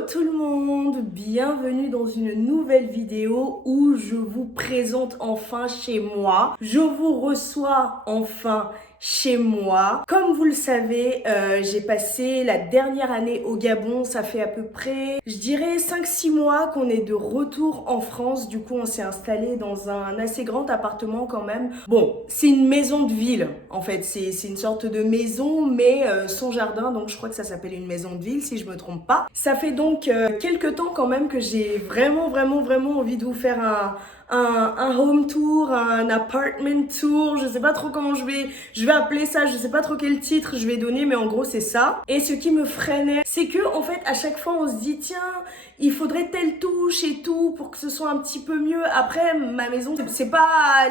Hello tout le monde, bienvenue dans une nouvelle vidéo où je vous présente enfin chez moi. Je vous reçois enfin chez moi. Comme vous le savez, j'ai passé la dernière année au Gabon. Ça fait à peu près, je dirais 5-6 mois qu'on est de retour en France. Du coup, on s'est installé dans un assez grand appartement quand même. Bon, c'est une maison de ville en fait. C'est une sorte de maison mais sans jardin. Donc je crois que ça s'appelle une maison de ville si je me trompe pas. Ça fait donc quelques temps quand même que j'ai vraiment envie de vous faire un home tour, un apartment tour, je sais pas trop comment je vais appeler ça, je sais pas trop quel titre je vais donner, mais en gros c'est ça. Et ce qui me freinait, c'est que en fait à chaque fois on se dit tiens, il faudrait telle touche et tout pour que ce soit un petit peu mieux. Après ma maison, c'est pas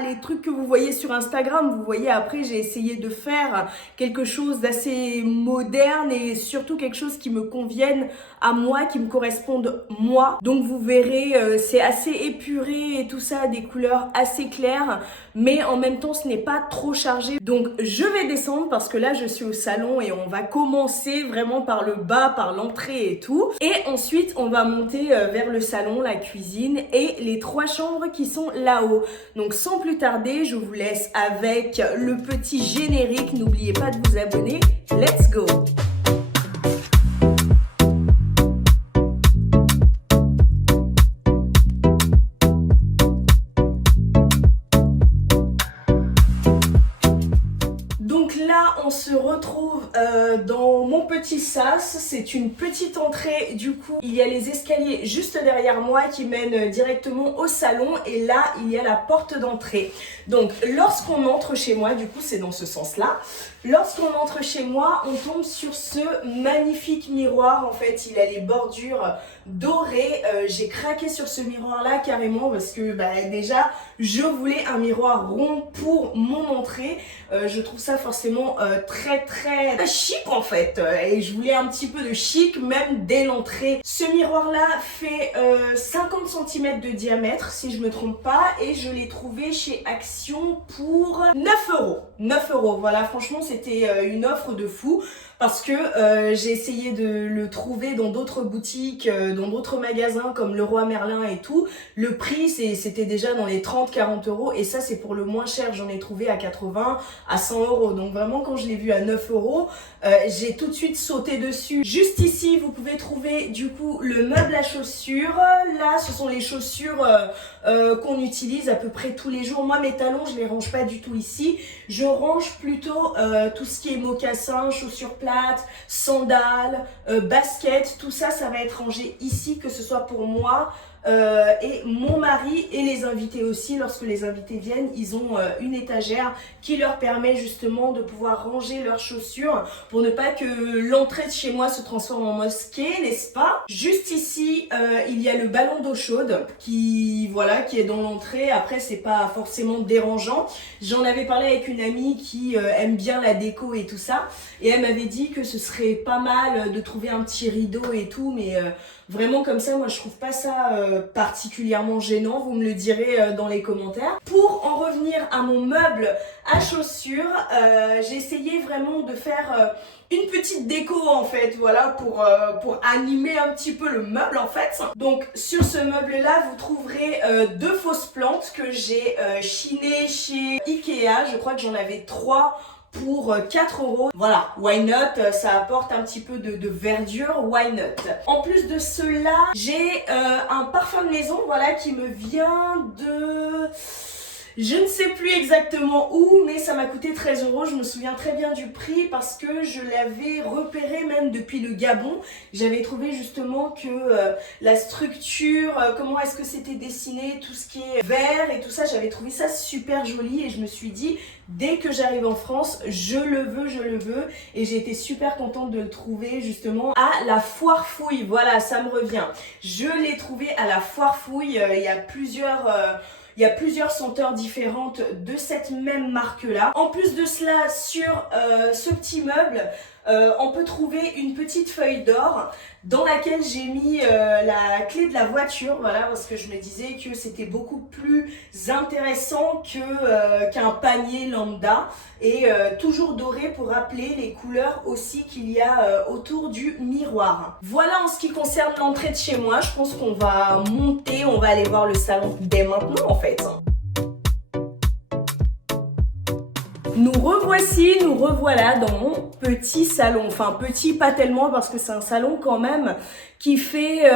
les trucs que vous voyez sur Instagram, vous voyez après j'ai essayé de faire quelque chose d'assez moderne et surtout quelque chose qui me convienne à moi, qui me corresponde moi. Donc vous verrez, c'est assez épuré et tout ça, des couleurs assez claires, mais en même temps ce n'est pas trop chargé. Donc je vais descendre parce que là je suis au salon et on va commencer vraiment par le bas, par l'entrée et tout. Et ensuite on va monter vers le salon, la cuisine et les 3 chambres qui sont là-haut. Donc sans plus tarder, je vous laisse avec le petit générique. N'oubliez pas de vous abonner. Let's go! On se retrouve dans mon petit sas. C'est une petite entrée, du coup il y a les escaliers juste derrière moi qui mènent directement au salon et là il y a la porte d'entrée. Donc lorsqu'on entre chez moi, du coup c'est dans ce sens là, lorsqu'on entre chez moi on tombe sur ce magnifique miroir. En fait il a les bordures dorées, j'ai craqué sur ce miroir là carrément parce que déjà je voulais un miroir rond pour mon entrée. Je trouve ça forcément très chic en fait, et je voulais un petit peu de chic même dès l'entrée. Ce miroir là fait 50 cm de diamètre si je me trompe pas et je l'ai trouvé chez Action pour 9 euros. Voilà, franchement c'était une offre de fou parce que j'ai essayé de le trouver dans d'autres boutiques, dans d'autres magasins comme Leroy Merlin et tout. Le prix c'était déjà dans les 30-40 euros et ça c'est pour le moins cher. J'en ai trouvé à 80, à 100 euros. Donc vraiment quand je l'ai vu à 9 euros, j'ai tout de suite sauté dessus. Juste ici vous pouvez trouver du coup le meuble à chaussures. Là ce sont les chaussures qu'on utilise à peu près tous les jours. Moi mes talons je les range pas du tout ici. Je range plutôt tout ce qui est mocassins, chaussures plates, sandales, baskets. Tout ça ça va être rangé ici, que ce soit pour moi et mon mari et les invités aussi. Lorsque les invités viennent, ils ont une étagère qui leur permet justement de pouvoir ranger leurs chaussures pour ne pas que l'entrée de chez moi se transforme en mosquée, n'est-ce pas? Juste ici il y a le ballon d'eau chaude qui est dans l'entrée. Après c'est pas forcément dérangeant. J'en avais parlé avec une amie qui aime bien la déco et tout ça et elle m'avait dit que ce serait pas mal de trouver un petit rideau et tout, mais vraiment comme ça moi je trouve pas ça particulièrement gênant. Vous me le direz dans les commentaires. Pour en revenir à mon meuble à chaussures, j'ai essayé vraiment de faire une petite déco en fait, voilà, pour animer un petit peu le meuble en fait. Donc sur ce meuble là vous trouverez 2 fausses plantes que j'ai chinées chez Ikea. Je crois que j'en avais 3 pour 4 euros. Voilà, why not, ça apporte un petit peu de verdure, why not. En plus de cela, j'ai un parfum de maison, voilà, qui me vient de... Je ne sais plus exactement où, mais ça m'a coûté 13 euros. Je me souviens très bien du prix parce que je l'avais repéré même depuis le Gabon. J'avais trouvé justement que la structure, comment est-ce que c'était dessiné, tout ce qui est vert et tout ça, j'avais trouvé ça super joli et je me suis dit, dès que j'arrive en France, je le veux. Et j'ai été super contente de le trouver justement à la Foire Fouille. Voilà, ça me revient. Je l'ai trouvé à la Foire Fouille. Il y a plusieurs senteurs différentes de cette même marque là. En plus de cela, sur ce petit meuble, on peut trouver une petite feuille d'or dans laquelle j'ai mis la clé de la voiture, voilà, parce que je me disais que c'était beaucoup plus intéressant qu'un panier lambda, et toujours doré pour rappeler les couleurs aussi qu'il y a autour du miroir. Voilà en ce qui concerne l'entrée de chez moi. Je pense qu'on va monter, on va aller voir le salon dès maintenant en fait. Nous revoici, nous revoilà dans mon petit salon. Enfin petit pas tellement parce que c'est un salon quand même qui fait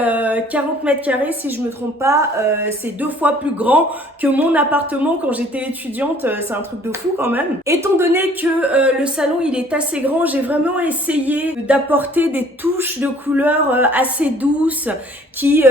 40 mètres carrés si je me trompe pas. C'est 2 fois plus grand que mon appartement quand j'étais étudiante. C'est un truc de fou quand même. Étant donné que le salon il est assez grand, j'ai vraiment essayé d'apporter des touches de couleurs assez douces qui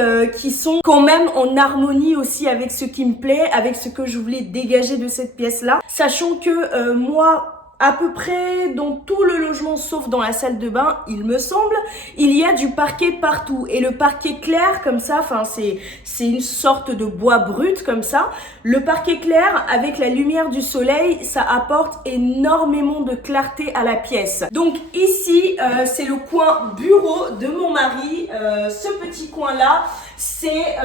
sont quand même en harmonie aussi avec ce qui me plaît, avec ce que je voulais dégager de cette pièce-là. Sachant que moi, à peu près dans tout le logement, sauf dans la salle de bain, il me semble, il y a du parquet partout. Et le parquet clair, comme ça, enfin c'est une sorte de bois brut comme ça. Le parquet clair, avec la lumière du soleil, ça apporte énormément de clarté à la pièce. Donc ici, c'est le coin bureau de mon mari. Ce petit coin-là, c'est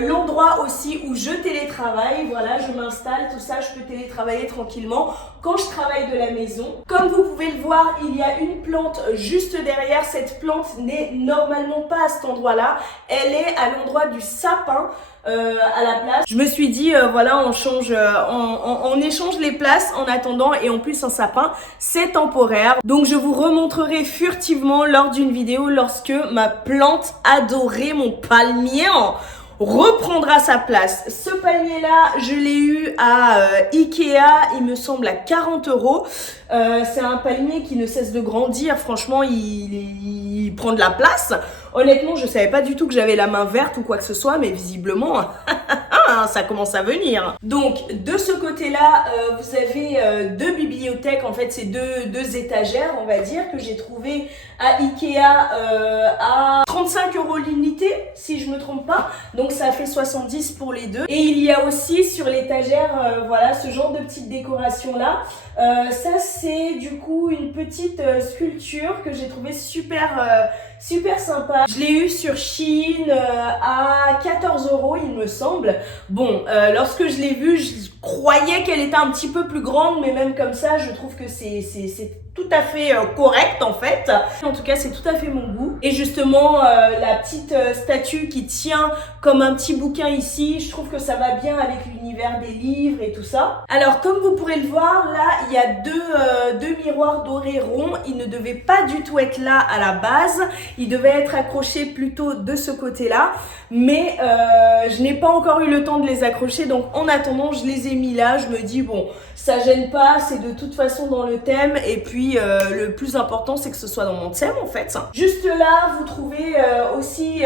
l'endroit aussi où je télétravaille. Voilà, je m'installe, tout ça, je peux télétravailler tranquillement quand je travaille de la maison. Comme vous pouvez le voir, il y a une plante juste derrière. Cette plante n'est normalement pas à cet endroit-là. Elle est à l'endroit du sapin. À la place. Je me suis dit voilà, on échange les places en attendant, et en plus un sapin c'est temporaire. Donc je vous remontrerai furtivement lors d'une vidéo lorsque ma plante adorée, mon palmier, reprendra sa place. Ce palmier là, je l'ai eu à Ikea, il me semble à 40 €. C'est un palmier qui ne cesse de grandir, franchement il prend de la place. Honnêtement, je savais pas du tout que j'avais la main verte ou quoi que ce soit, mais visiblement ça commence à venir. Donc de ce côté-là, vous avez 2 bibliothèques, en fait c'est deux étagères on va dire, que j'ai trouvé à Ikea à 35 € l'unité si je me trompe pas, donc ça fait 70 pour les deux. Et il y a aussi sur l'étagère voilà, ce genre de petite décoration là. Ça c'est du coup une petite sculpture que j'ai trouvé super sympa. Je l'ai eu sur Shein à 14 € il me semble. Bon, lorsque je l'ai vue, je croyais qu'elle était un petit peu plus grande, mais même comme ça, je trouve que c'est tout à fait correct en fait. En tout cas, c'est tout à fait mon goût. Et justement, la petite statue qui tient comme un petit bouquin ici, je trouve que ça va bien avec l'univers des livres et tout ça. Alors, comme vous pourrez le voir, là, il y a deux miroirs dorés ronds. Ils ne devaient pas du tout être là à la base. Ils devaient être accrochés plutôt de ce côté-là. Mais je n'ai pas encore eu le temps de les accrocher. Donc, en attendant, je les ai mis là. Je me dis, bon, ça gêne pas. C'est de toute façon dans le thème. Et puis, le plus important, c'est que ce soit dans mon thème, en fait. Juste là, vous trouvez aussi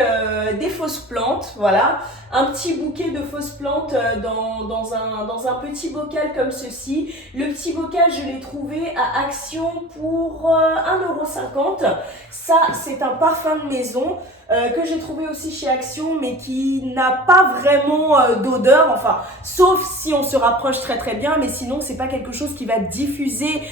des fausses plantes. Voilà. Un petit bouquet de fausses plantes dans un petit bocal comme ceci. Le petit bocal, je l'ai trouvé à Action pour 1,50 €. Ça, c'est un parfum de maison que j'ai trouvé aussi chez Action, mais qui n'a pas vraiment d'odeur, enfin, sauf si on se rapproche très très bien, mais sinon, c'est pas quelque chose qui va diffuser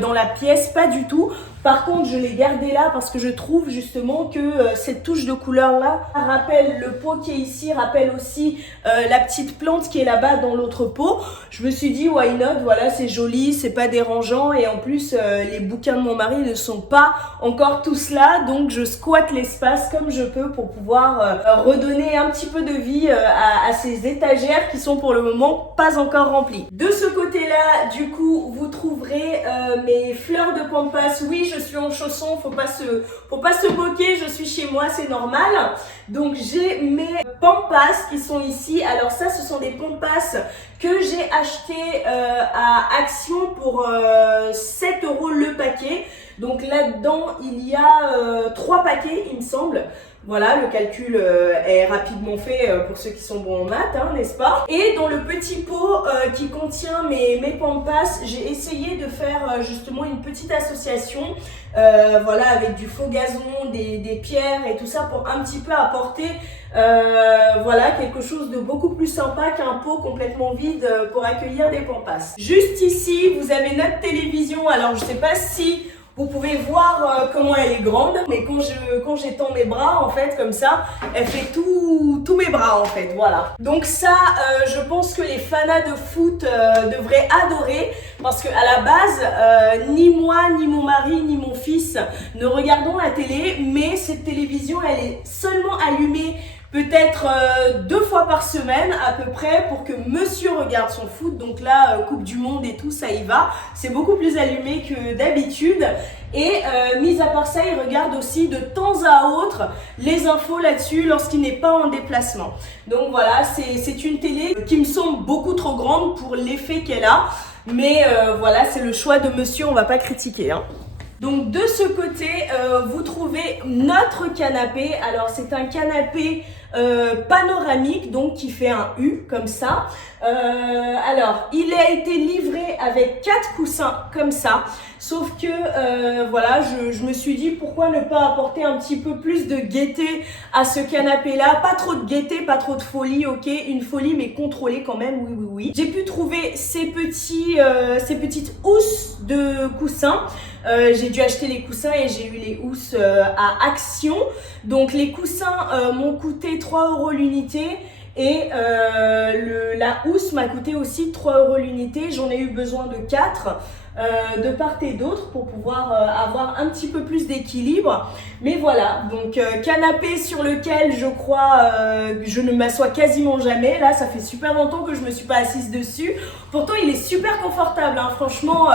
dans la pièce, pas du tout. Par contre, je l'ai gardé là parce que je trouve justement que cette touche de couleur là rappelle le pot qui est ici, rappelle aussi la petite plante qui est là-bas dans l'autre pot. Je me suis dit why not, voilà, c'est joli, c'est pas dérangeant, et en plus les bouquins de mon mari ne sont pas encore tous là, donc je squatte l'espace comme je peux pour pouvoir redonner un petit peu de vie à ces étagères qui sont pour le moment pas encore remplies. De ce côté-là, du coup, vous trouverez mes fleurs de pampas. Oui, je suis en chaussons, faut pas se moquer, je suis chez moi, c'est normal. Donc j'ai mes pampas qui sont ici. Alors ça, ce sont des pampas que j'ai acheté à Action pour 7 € le paquet. Donc là-dedans, il y a 3 paquets, il me semble. Voilà, le calcul est rapidement fait pour ceux qui sont bons en maths, hein, n'est-ce pas? Et dans le petit pot qui contient mes pampas, j'ai essayé de faire justement une petite association, voilà, avec du faux gazon, des pierres et tout ça pour un petit peu apporter voilà, quelque chose de beaucoup plus sympa qu'un pot complètement vide pour accueillir des pampas. Juste ici, vous avez notre télévision. Alors, je sais pas si Vous pouvez voir comment elle est grande, mais quand j'étends mes bras, en fait, comme ça, elle fait tous mes bras, en fait, voilà. Donc ça, je pense que les fanas de foot devraient adorer, parce que à la base, ni moi, ni mon mari, ni mon fils ne regardons la télé, mais cette télévision, elle est seulement allumée peut-être 2 fois par semaine à peu près pour que monsieur regarde son foot. Donc là, Coupe du Monde et tout, ça y va. C'est beaucoup plus allumé que d'habitude. Et mis à part ça, il regarde aussi de temps à autre les infos là-dessus lorsqu'il n'est pas en déplacement. Donc voilà, c'est une télé qui me semble beaucoup trop grande pour l'effet qu'elle a. Mais voilà, c'est le choix de monsieur, on va pas critiquer, hein. Donc de ce côté, vous trouvez notre canapé. Alors c'est un canapé panoramique, donc qui fait un U comme ça. Alors il a été livré avec 4 coussins comme ça. Sauf que voilà, je me suis dit pourquoi ne pas apporter un petit peu plus de gaieté à ce canapé là. Pas trop de gaieté, pas trop de folie, ok, une folie mais contrôlée quand même, oui oui oui. J'ai pu trouver ces petites housses de coussins. J'ai dû acheter les coussins et j'ai eu les housses à Action. Donc les coussins m'ont coûté 3 € l'unité. Et la housse m'a coûté aussi 3 € l'unité. J'en ai eu besoin de 4 de part et d'autre pour pouvoir avoir un petit peu plus d'équilibre. Mais voilà, donc canapé sur lequel je crois je ne m'assois quasiment jamais. Là, ça fait super longtemps que je me suis pas assise dessus. Pourtant, il est super confortable, hein. Franchement,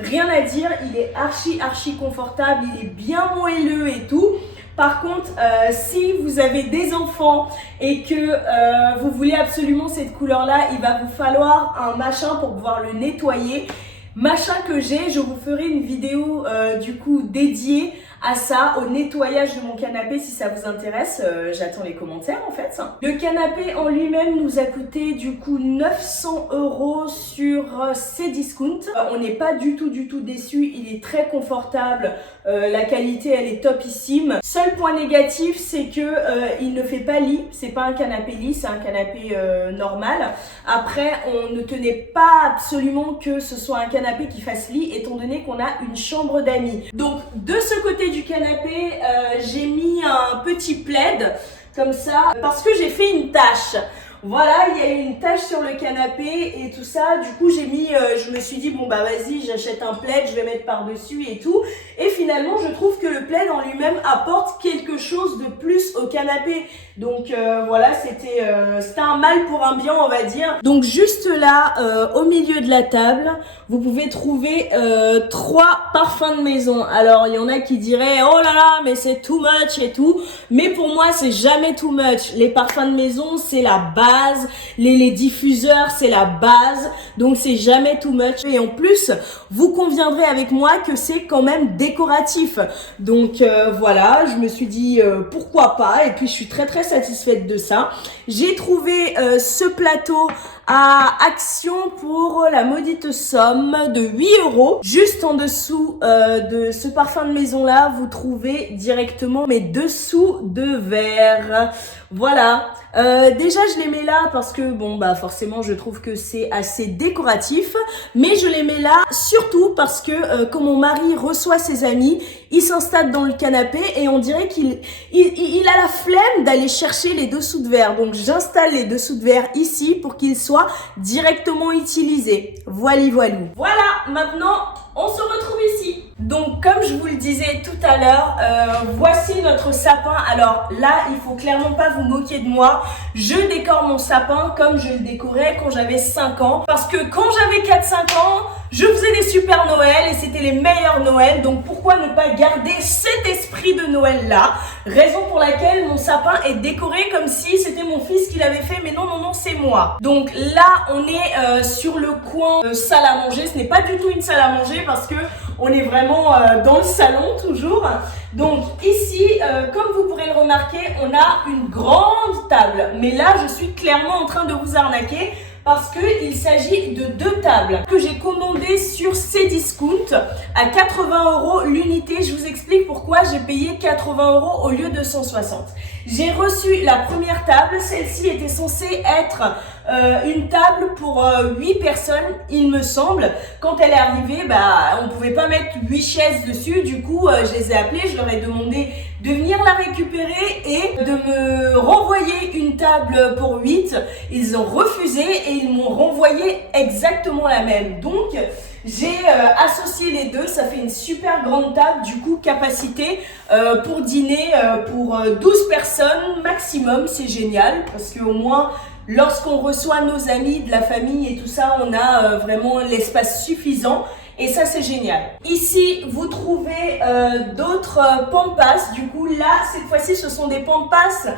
rien à dire. Il est archi confortable. Il est bien moelleux et tout. Par contre, si vous avez des enfants et que vous voulez absolument cette couleur-là, il va vous falloir un machin pour pouvoir le nettoyer. Machin que j'ai, je vous ferai une vidéo du coup dédiée à ça, au nettoyage de mon canapé si ça vous intéresse. J'attends les commentaires en fait. Le canapé en lui-même nous a coûté du coup 900 € sur Cdiscount. On n'est pas du tout déçu, il est très confortable, la qualité elle est topissime. Seul point négatif c'est que il ne fait pas lit, c'est pas un canapé lit, c'est un canapé normal. Après on ne tenait pas absolument que ce soit un canapé qui fasse lit étant donné qu'on a une chambre d'amis. Donc de ce côté du canapé, j'ai mis un petit plaid comme ça parce que j'ai fait une tache. Voilà, il y a eu une tache sur le canapé et tout ça. Du coup, je me suis dit, bon bah vas-y, j'achète un plaid, je vais mettre par-dessus et tout. Et finalement, je trouve que le plaid en lui-même apporte quelque chose de plus au canapé. Donc voilà, c'était un mal pour un bien, on va dire. Donc juste là, au milieu de la table, vous pouvez trouver 3 parfums de maison. Alors, il y en a qui diraient, oh là là, mais c'est too much et tout. Mais pour moi, c'est jamais too much. Les parfums de maison, c'est la base. Les diffuseurs, c'est la base. Donc, c'est jamais too much. Et en plus, vous conviendrez avec moi que c'est quand même décoratif. Donc, voilà, je me suis dit, pourquoi pas. Et puis, je suis très satisfaite de ça. J'ai trouvé ce plateau à Action pour la maudite somme de 8 €. Juste en dessous de ce parfum de maison là, vous trouvez directement mes dessous de verre. Voilà. Déjà je les mets là parce que bon bah forcément je trouve que c'est assez décoratif, mais je les mets là surtout parce que quand mon mari reçoit ses amis, il s'installe dans le canapé et on dirait qu'il a la flemme d'aller chercher les dessous de verre. Donc j'installe les dessous de verre ici pour qu'ils soient directement utilisés. Voilà. Voilà, maintenant on se retrouve ici. Donc comme je vous le disais tout à l'heure, voici notre sapin. Alors là, il faut clairement pas vous moquer de moi. Je décore mon sapin comme je le décorais quand j'avais 5 ans. Parce que quand j'avais 4-5 ans, je faisais des super Noël et c'était les meilleurs Noël. Donc pourquoi ne pas garder cet esprit de Noël là? Raison pour laquelle mon sapin est décoré comme si c'était mon fils qui l'avait fait. Mais non, c'est moi. Donc là, on est sur le coin salle à manger. Ce n'est pas du tout une salle à manger parce que on est vraiment dans le salon toujours. Donc ici, comme vous pourrez le remarquer, on a une grande table. Mais là, je suis clairement en train de vous arnaquer parce qu'il s'agit de 2 tables que j'ai commandées sur Cdiscount à 80 € l'unité. Je vous explique pourquoi j'ai payé 80 € au lieu de 160. J'ai reçu la première table, celle-ci était censée être une table pour 8 personnes, il me semble. Quand elle est arrivée, on pouvait pas mettre 8 chaises dessus, du coup je les ai appelés, je leur ai demandé de venir la récupérer et de me renvoyer une table pour 8. Ils ont refusé et ils m'ont renvoyé exactement la même. Donc j'ai associé les deux, ça fait une super grande table, du coup capacité pour dîner pour 12 personnes maximum. C'est génial parce qu'au moins lorsqu'on reçoit nos amis, de la famille et tout ça, on a vraiment l'espace suffisant. Et ça, c'est génial. Ici, vous trouvez d'autres pampas. Du coup, là, cette fois-ci, ce sont des pampas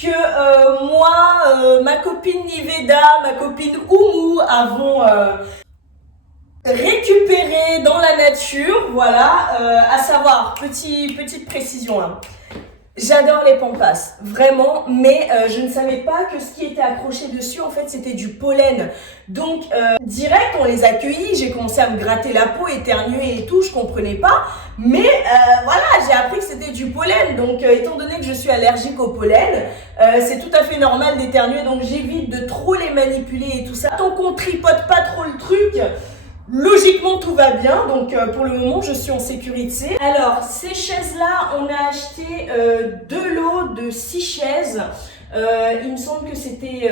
que moi, ma copine Niveda, ma copine Oumou avons récupéré dans la nature. Voilà, à savoir, petite précision là. J'adore les pampas, vraiment, mais je ne savais pas que ce qui était accroché dessus, en fait, c'était du pollen. Donc, direct, on les a cueillis, j'ai commencé à me gratter la peau, éternuer et tout, je comprenais pas. Mais voilà, j'ai appris que c'était du pollen. Donc, étant donné que je suis allergique au pollen, c'est tout à fait normal d'éternuer. Donc, j'évite de trop les manipuler et tout ça. Tant qu'on tripote pas trop le truc, logiquement tout va bien, donc pour le moment je suis en sécurité. Alors ces chaises là, on a acheté 2 lots de 6 chaises. Il me semble que c'était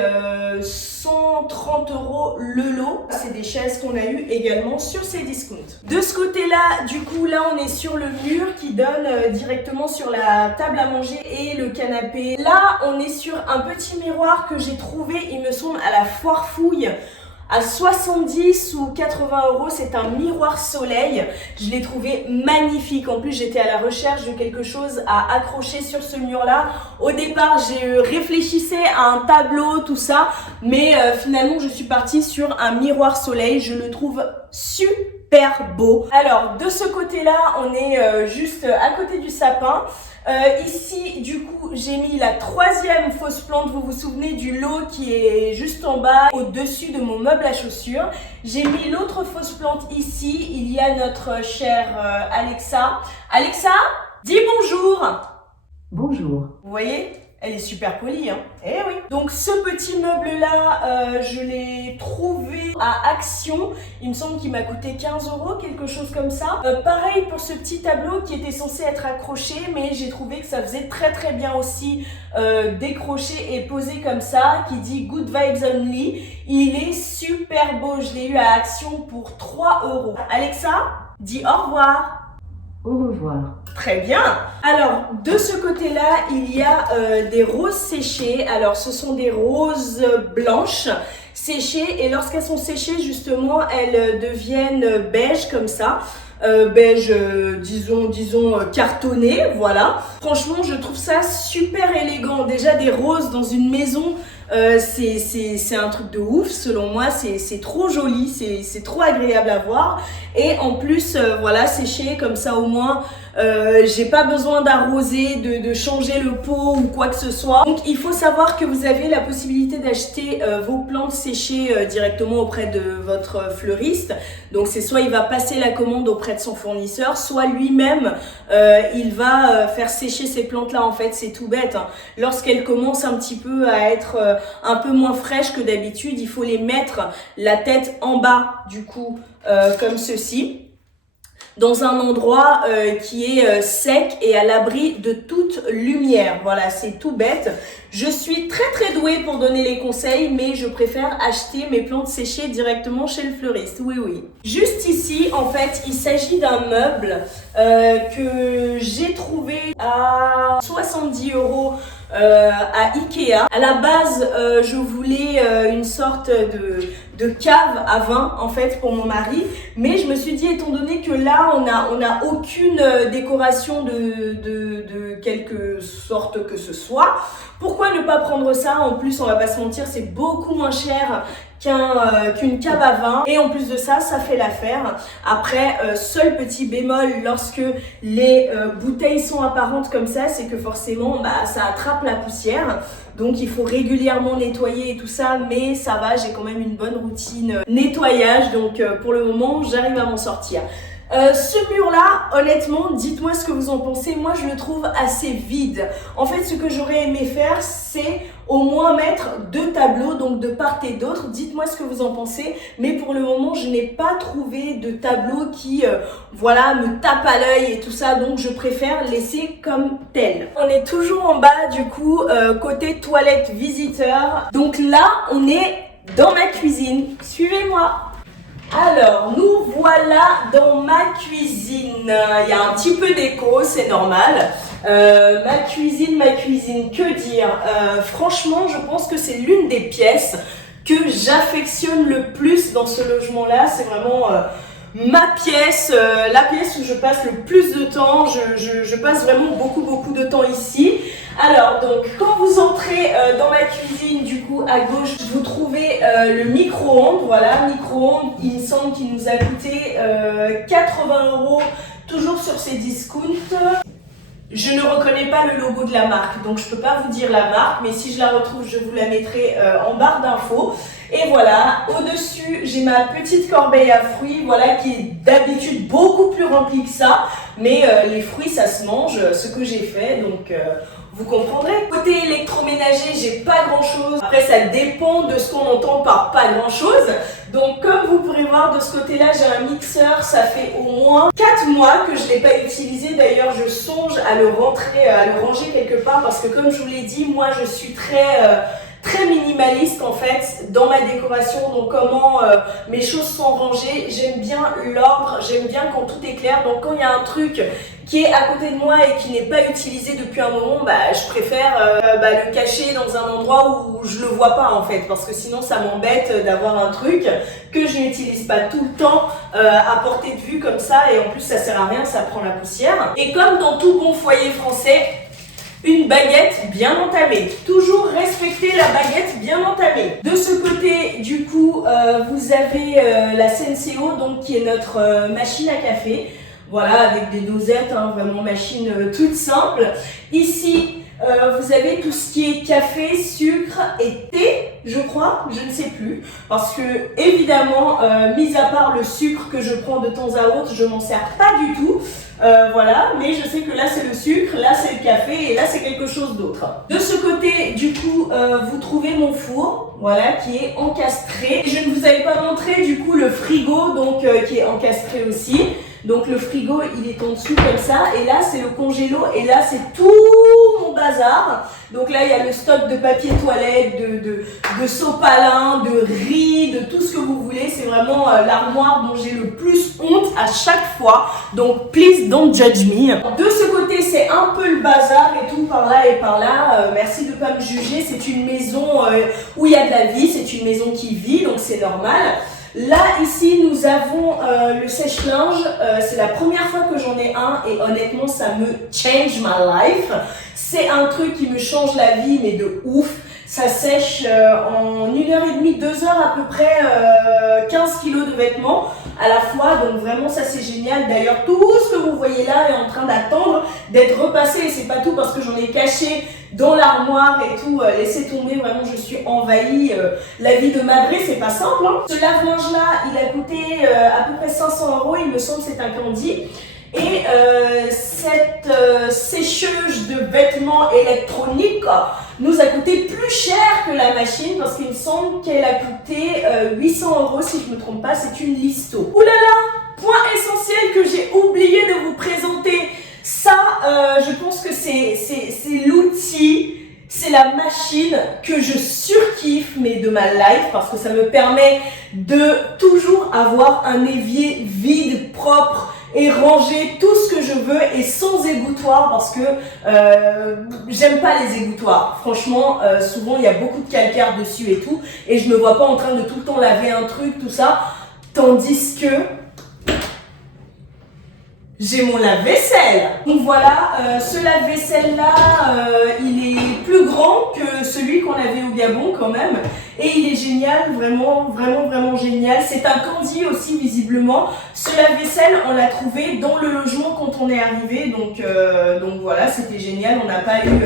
130 € le lot. C'est des chaises qu'on a eu également sur Cdiscount. De ce côté là, du coup là on est sur le mur qui donne directement sur la table à manger et le canapé. Là on est sur un petit miroir que j'ai trouvé, il me semble, à la foire fouille. À 70 ou 80 €, c'est un miroir soleil. Je l'ai trouvé magnifique. En plus, j'étais à la recherche de quelque chose à accrocher sur ce mur-là. Au départ, j'ai réfléchissé à un tableau, tout ça. Mais finalement, je suis partie sur un miroir soleil. Je le trouve super beau. Alors, de ce côté-là, on est juste à côté du sapin. Ici, du coup, j'ai mis la 3e fausse plante. Vous vous souvenez du lot qui est juste en bas, au-dessus de mon meuble à chaussures. J'ai mis l'autre fausse plante ici. Il y a notre chère Alexa. Alexa, dis bonjour. Bonjour. Vous voyez ? Elle est super polie, hein. Eh oui. Donc ce petit meuble-là, je l'ai trouvé à Action. Il me semble qu'il m'a coûté 15 €, quelque chose comme ça. Pareil pour ce petit tableau qui était censé être accroché, mais j'ai trouvé que ça faisait très bien aussi décroché et posé comme ça, qui dit Good Vibes Only. Il est super beau. Je l'ai eu à Action pour 3 €. Alexa, dis au revoir. Au revoir. Très bien. Alors, de ce côté-là, il y a des roses séchées. Alors, ce sont des roses blanches séchées. Et lorsqu'elles sont séchées, justement, elles deviennent beige comme ça. Beige, disons cartonné, voilà. Franchement, je trouve ça super élégant. Déjà, des roses dans une maison, c'est un truc de ouf. Selon moi, c'est trop joli, c'est trop agréable à voir. Et en plus, voilà, séché comme ça au moins, j'ai pas besoin d'arroser, de changer le pot ou quoi que ce soit. Donc il faut savoir que vous avez la possibilité d'acheter vos plantes séchées directement auprès de votre fleuriste. Donc c'est soit il va passer la commande auprès de son fournisseur, soit lui-même il va faire sécher ces plantes là. En fait, c'est tout bête, hein. Lorsqu'elles commencent un petit peu à être un peu moins fraîches que d'habitude, il faut les mettre la tête en bas, du coup, comme ceci, dans un endroit qui est sec et à l'abri de toute lumière. Voilà, c'est tout bête. Je suis très douée pour donner les conseils, mais je préfère acheter mes plantes séchées directement chez le fleuriste. Oui. Juste ici, en fait, il s'agit d'un meuble que j'ai trouvé à 70 € à Ikea. À la base, je voulais une sorte de cave à vin en fait pour mon mari, mais je me suis dit étant donné que là on a aucune décoration de quelque sorte que ce soit, pourquoi ne pas prendre ça? En plus on va pas se mentir, c'est beaucoup moins cher qu'une cave à vin, et en plus de ça, ça fait l'affaire. Après, seul petit bémol lorsque les bouteilles sont apparentes comme ça, c'est que forcément ça attrape la poussière, donc il faut régulièrement nettoyer et tout ça, mais ça va, j'ai quand même une bonne routine nettoyage, donc pour le moment j'arrive à m'en sortir. Ce mur-là, honnêtement, dites-moi ce que vous en pensez. Moi, je le trouve assez vide. En fait, ce que j'aurais aimé faire, c'est au moins mettre 2 tableaux, donc de part et d'autre. Dites-moi ce que vous en pensez. Mais pour le moment, je n'ai pas trouvé de tableau qui, voilà, me tape à l'œil et tout ça. Donc, je préfère laisser comme tel. On est toujours en bas, du coup, côté toilette visiteur. Donc là, on est dans ma cuisine. Suivez-moi. Alors, nous voilà dans ma cuisine. Il y a un petit peu d'écho, c'est normal. Ma cuisine, que dire? Franchement, je pense que c'est l'une des pièces que j'affectionne le plus dans ce logement-là. C'est vraiment ma pièce, la pièce où je passe le plus de temps. Je passe vraiment beaucoup de temps ici. Alors, donc, quand vous entrez dans ma cuisine, du coup, à gauche, vous trouvez le micro-ondes. Voilà, micro-ondes, il me semble qu'il nous a coûté 80 €, toujours sur ces discounts. Je ne reconnais pas le logo de la marque, donc je peux pas vous dire la marque, mais si je la retrouve, je vous la mettrai en barre d'infos. Et voilà, au-dessus, j'ai ma petite corbeille à fruits, voilà, qui est d'habitude beaucoup plus remplie que ça, mais les fruits, ça se mange, ce que j'ai fait, donc vous comprendrez. Côté électroménager, j'ai pas grand chose. Après, ça dépend de ce qu'on entend par pas grand chose. Donc, comme vous pourrez voir de ce côté-là, j'ai un mixeur. Ça fait au moins 4 mois que je l'ai pas utilisé. D'ailleurs, je songe à le ranger quelque part parce que comme je vous l'ai dit, moi, je suis très minimaliste en fait dans ma décoration, donc comment mes choses sont rangées. J'aime bien l'ordre, j'aime bien quand tout est clair, donc quand il y a un truc qui est à côté de moi et qui n'est pas utilisé depuis un moment, je préfère le cacher dans un endroit où je le vois pas en fait, parce que sinon ça m'embête d'avoir un truc que je n'utilise pas tout le temps à portée de vue comme ça, et en plus ça sert à rien, ça prend la poussière. Et comme dans tout bon foyer français, une baguette bien entamée. Toujours respecter la baguette bien entamée. De ce côté, du coup, vous avez la Senseo, donc qui est notre machine à café. Voilà, avec des dosettes, hein, vraiment machine toute simple. Ici, vous avez tout ce qui est café, sucre et thé, je crois, je ne sais plus. Parce que, évidemment, mis à part le sucre que je prends de temps à autre, je m'en sers pas du tout. Voilà, mais je sais que là c'est le sucre, là c'est le café et là c'est quelque chose d'autre. De ce côté, du coup, vous trouvez mon four, voilà, qui est encastré. Et je ne vous avais pas montré du coup le frigo, donc qui est encastré aussi. Donc le frigo, il est en dessous comme ça, et là c'est le congélo, et là c'est tout mon bazar. Donc là il y a le stock de papier toilette, de sopalin, de riz, de tout ce que vous voulez. C'est vraiment l'armoire dont j'ai le plus honte à chaque fois. Donc please don't judge me. De ce côté c'est un peu le bazar et tout par là et par là. Merci de pas me juger, c'est une maison où il y a de la vie, c'est une maison qui vit, donc c'est normal. Là, ici, nous avons le sèche-linge. C'est la première fois que j'en ai un et honnêtement, ça me change my life. C'est un truc qui me change la vie, mais de ouf. Ça sèche en 1h30, 2 heures à peu près 15 kilos de vêtements à la fois. Donc vraiment, ça c'est génial. D'ailleurs, tout ce que vous voyez là est en train d'attendre d'être repassé. Et c'est pas tout parce que j'en ai caché dans l'armoire et tout. Laissez tomber, vraiment, je suis envahie. La vie de Madrid, c'est pas simple. Hein. Ce lave-linge-là, il a coûté à peu près 500 €. Il me semble que c'est un Candy. Et cette sécheuse de vêtements électroniques nous a coûté plus cher que la machine parce qu'il me semble qu'elle a coûté 800 € si je ne me trompe pas, c'est une Listo. Ouh là là, point essentiel que j'ai oublié de vous présenter. Ça, je pense que c'est l'outil, c'est la machine que je surkiffe mais de ma life parce que ça me permet de toujours avoir un évier vide, propre et ranger tout ce que je veux et sans égouttoir parce que j'aime pas les égouttoirs. Franchement, souvent il y a beaucoup de calcaire dessus et tout et je me vois pas en train de tout le temps laver un truc, tout ça. Tandis que j'ai mon lave-vaisselle. Donc voilà, ce lave-vaisselle là, il est plus grand que celui qu'on avait au Gabon quand même. Et il est génial, vraiment, vraiment, vraiment génial. C'est un Candy aussi visiblement. Ce lave-vaisselle, on l'a trouvé dans le logement quand on est arrivé. Donc voilà, c'était génial. On n'a pas eu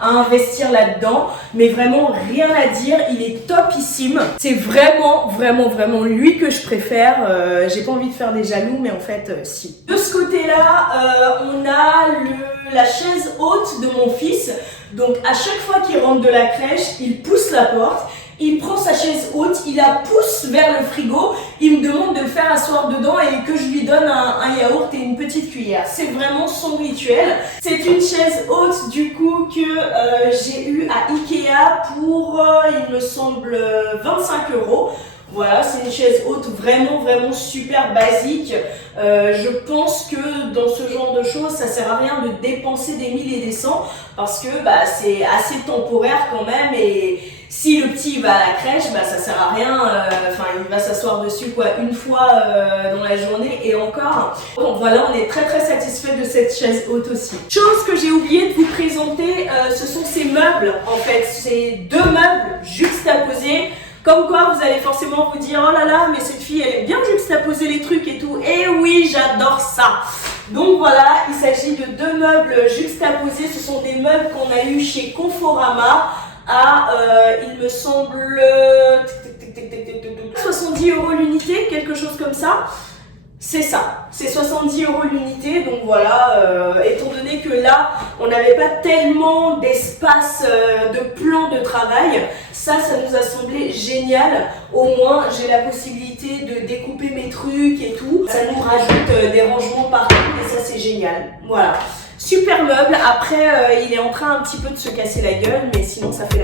à investir là-dedans. Mais vraiment, rien à dire. Il est topissime. C'est vraiment, vraiment, vraiment lui que je préfère. J'ai pas envie de faire des jaloux, mais en fait, si. De ce côté-là, on a la chaise haute de mon fils. Donc à chaque fois qu'il rentre de la crèche, il pousse la porte. Il prend sa chaise haute, il la pousse vers le frigo, il me demande de le faire asseoir dedans et que je lui donne un yaourt et une petite cuillère. C'est vraiment son rituel. C'est une chaise haute du coup que j'ai eu à Ikea pour, il me semble, 25 €. Voilà, c'est une chaise haute vraiment, vraiment super basique. Je pense que dans ce genre de choses, ça sert à rien de dépenser des 1000 et des 100 parce que c'est assez temporaire quand même et si le petit va à la crèche, ça sert à rien, il va s'asseoir dessus une fois dans la journée et encore. Donc voilà, on est très très satisfait de cette chaise haute aussi. Chose que j'ai oublié de vous présenter, ce sont ces meubles en fait, ces deux meubles juxtaposés. Comme quoi vous allez forcément vous dire oh là là mais cette fille elle aime bien juxtaposer les trucs et tout. Et oui, j'adore ça. Donc voilà, il s'agit de deux meubles juxtaposés. Ce sont des meubles qu'on a eu chez Conforama à il me semble 70 € l'unité, quelque chose comme ça. C'est ça, c'est 70 € l'unité, donc voilà, étant donné que là, on n'avait pas tellement d'espace de plan de travail, ça nous a semblé génial. Au moins, j'ai la possibilité de découper mes trucs et tout. Ça nous rajoute des rangements partout et ça, c'est génial. Voilà. Super meuble. Après, il est en train un petit peu de se casser la gueule, mais sinon, ça fait